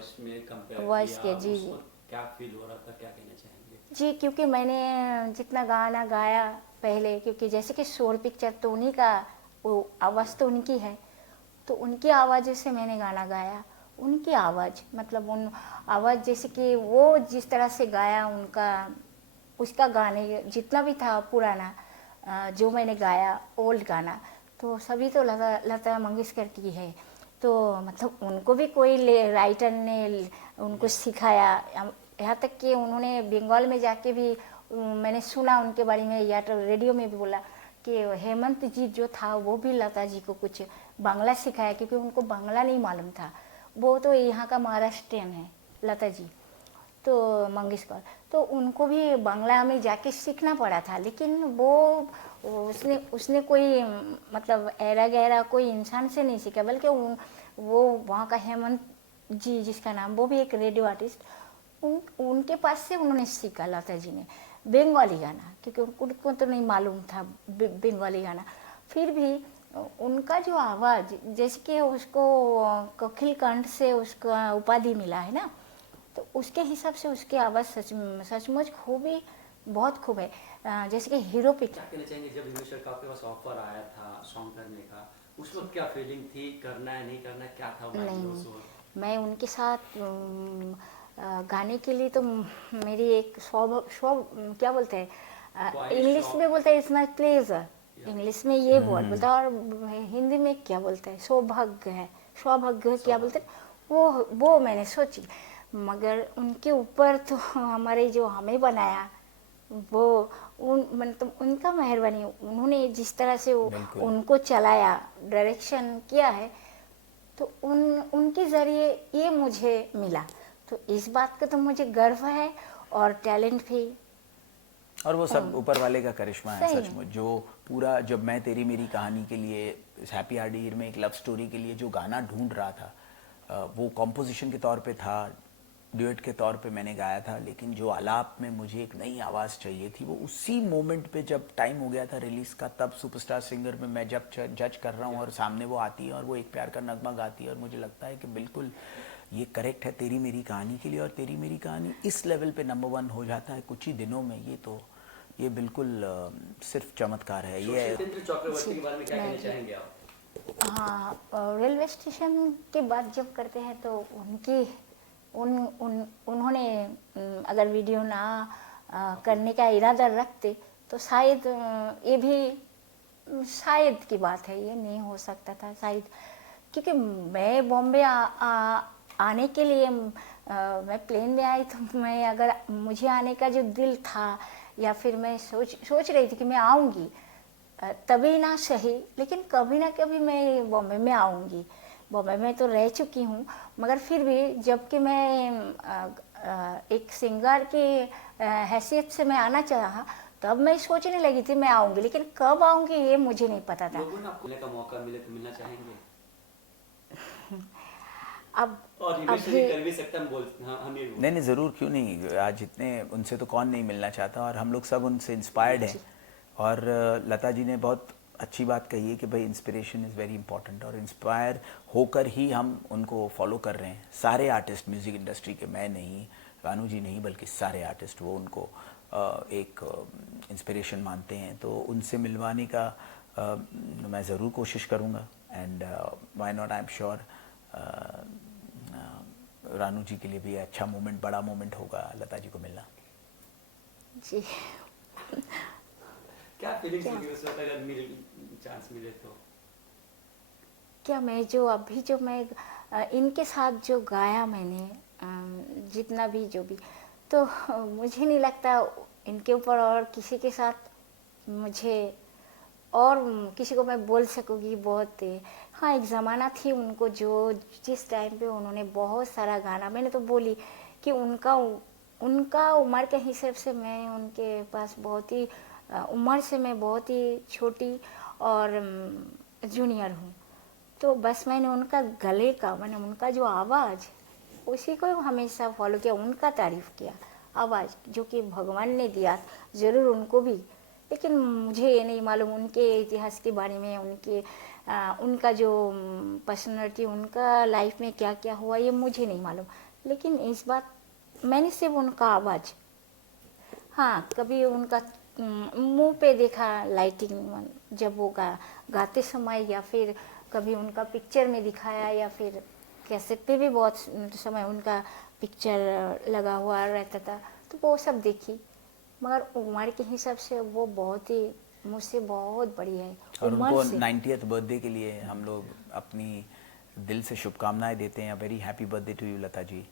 Voice में compare voice किया, के, जी उस जी वक्त क्या फील हो रहा था, क्या कहना चाहेंगे? जी। क्योंकि मैंने जितना गाना गाया पहले, क्योंकि जैसे कि शोर पिक्चर तो उन्हीं का, वो आवाज़ तो उनकी है, तो उनकी आवाज़ से मैंने गाना गाया। उनकी आवाज़ मतलब उन आवाज़ जैसे कि वो जिस तरह से गाया उनका, उसका गाने जितना भी था पुराना, जो मैंने गाया ओल्ड गाना, तो सभी तो लता लता मंगेशकर की है। तो मतलब उनको भी कोई राइटर ने उनको सिखाया, यहाँ तक कि उन्होंने बंगाल में जाके भी मैंने सुना उनके बारे में, या तो रेडियो में भी बोला कि हेमंत जी जो था वो भी लता जी को कुछ बांग्ला सिखाया, क्योंकि उनको बांग्ला नहीं मालूम था। वो तो यहाँ का महाराष्ट्रियन है लता जी, तो मंगेशकर, तो उनको भी बांग्ला में जाके सीखना पड़ा था। लेकिन वो उसने उसने कोई मतलब ऐरा गहरा कोई इंसान से नहीं सीखा, बल्कि वो वहाँ का हेमंत जी जिसका नाम, वो भी एक रेडियो आर्टिस्ट, उनके पास से उन्होंने सीखा लता जी ने बंगाली गाना, क्योंकि उनको तो नहीं मालूम था बंगाली गाना। फिर भी उनका जो आवाज़, जैसे कि उसको कोकिल कंठ से उसका उपाधि मिला है ना, तो उसके हिसाब से उसकी आवाज़ सचमुच खूब ही बहुत खूब है। जैसे कि हीरो क्या पिक्चर। कहना चाहेंगे, जब हिमेश सर का आपके पास ऑफर आया था सॉन्ग करने का, उस वक्त क्या फीलिंग थी, करना है नहीं करना है, क्या था माइंड में नहीं, उस वक्त? मैं उनके साथ गाने के लिए तो मेरी एक क्या बोलते हैं, ख्वाहिश, इंग्लिश में शौक बोलते हैं इट्स माई प्लेजर, या इंग्लिश में ये वर्ड बोलता है, और हिंदी में क्या बोलते हैं, सौभाग्य है, सौभाग्य क्या बोलते सौभाग्य? हैं, वो मैंने सोची। मगर उनके ऊपर तो हमारे जो हमें बनाया वो, उन मतलब उनका मेहरबानी, उन्होंने जिस तरह से बिल्कुल। उनको चलाया, डायरेक्शन किया है, तो उनके ज़रिए ये मुझे मिला। तो इस बात का तो मुझे गर्व है, और टैलेंट भी। और वो सब उन ऊपर वाले का करिश्मा है सही में। सचमुच। जो पूरा, जब मैं तेरी मेरी कहानी के लिए, हैप्पी आर्डीर में एक लव स्टोरी के लिए जो गाना ढूंढ रहा था, वो कॉम्पोजिशन के तौर पे था, ड्यूएट के तौर पे मैंने गाया था, लेकिन जो आलाप में मुझे एक नई आवाज़ चाहिए थी, वो उसी मोमेंट पे जब टाइम हो गया था रिलीज़ का, तब सुपरस्टार सिंगर में मैं जब जज कर रहा हूँ और सामने वो आती है और वो एक प्यार का नगमा गाती है, और मुझे लगता है कि बिल्कुल ये करेक्ट है तेरी मेरी कहानी के लिए। और तेरी मेरी कहानी इस लेवल पे नंबर 1 हो जाता है कुछ ही दिनों में, ये बिल्कुल सिर्फ चमत्कार है ये। सत्येंद्र चक्रवर्ती जी, के बारे में क्या मैं कहना भी। चाहेंगे आप? हाँ, रेलवे स्टेशन के बाद जब करते हैं तो उनकी उन्होंने अगर वीडियो ना करने का इरादा रखते तो शायद ये भी शायद की बात है, ये नहीं हो सकता था शायद। क्योंकि मैं बॉम्बे आने के लिए मैं प्लेन में आई, तो मैं अगर मुझे आने का जो दिल था, या फिर मैं सोच रही थी कि मैं आऊँगी, तभी ना सही, लेकिन कभी ना कभी मैं बॉम्बे में आऊँगी। बॉम्बे में तो रह चुकी हूँ, मगर फिर भी जबकि मैं एक सिंगर की हैसियत से मैं आना चाहा, तब मैं सोचने लगी थी मैं आऊँगी, लेकिन कब आऊँगी ये मुझे नहीं पता था। लोगों ने आपको मिलने का मौका मिले तो मिलना चाहेंगे? अब और हिमेश सर अभी ये कर भी सकते हैं, हम बोल, हाँ हम ये बोल। नहीं नहीं, ज़रूर, क्यों नहीं। आज इतने उनसे तो कौन नहीं मिलना चाहता, और हम लोग सब उनसे इंस्पायर्ड हैं। जी और लता जी ने बहुत अच्छी बात कही है कि भाई इंस्पिरेशन इज़ वेरी इंपॉर्टेंट, और इंस्पायर होकर ही हम उनको फॉलो कर रहे हैं। सारे आर्टिस्ट म्यूज़िक इंडस्ट्री के, मैं नहीं, रानू जी नहीं, बल्कि सारे आर्टिस्ट वो उनको एक इंस्पिरेशन मानते हैं। तो उनसे मिलवाने का मैं ज़रूर कोशिश करूँगा, and why not, I am sure Ranu ji के लिए भी अच्छा मोमेंट, बड़ा मोमेंट होगा लता जी को मिलना। जी। क्या फीलिंग्स क्या होगी उस वक्त अगर मिल चांस मिले तो? क्या मैं जो अभी जो मैं इनके साथ जो गाया मैंने, जितना भी जो भी, तो मुझे नहीं लगता इनके ऊपर और किसी के साथ मुझे और किसी को मैं बोल सकूँगी बहुत। हाँ, एक ज़माना थी उनको जो जिस टाइम पे उन्होंने बहुत सारा गाना, मैंने तो बोली कि उनका उनका उम्र के हिसाब से मैं उनके पास बहुत ही उम्र से मैं बहुत ही छोटी और जूनियर हूँ। तो बस मैंने उनका गले का, मैंने उनका जो आवाज़, उसी को हमेशा फॉलो किया, उनका तारीफ़ किया। आवाज़ जो कि भगवान ने दिया, ज़रूर उनको भी, लेकिन मुझे ये नहीं मालूम उनके इतिहास के बारे में, उनके उनका जो पर्सनालिटी, उनका लाइफ में क्या क्या हुआ ये मुझे नहीं मालूम, लेकिन इस बात मैंने सिर्फ उनका आवाज़, हाँ कभी उनका मुंह पे देखा लाइटिंग, जब वो गाते समय, या फिर कभी उनका पिक्चर में दिखाया, या फिर कैसेट पे भी बहुत समय उनका पिक्चर लगा हुआ रहता था, तो वो सब देखी। मगर उम्र के हिसाब से वो बहुत ही मुझसे बहुत बड़ी है और उम्र उनको से। 90th बर्थडे के लिए हम लोग अपनी दिल से शुभकामनाएं देते हैं। Very happy birthday to you Lata ji.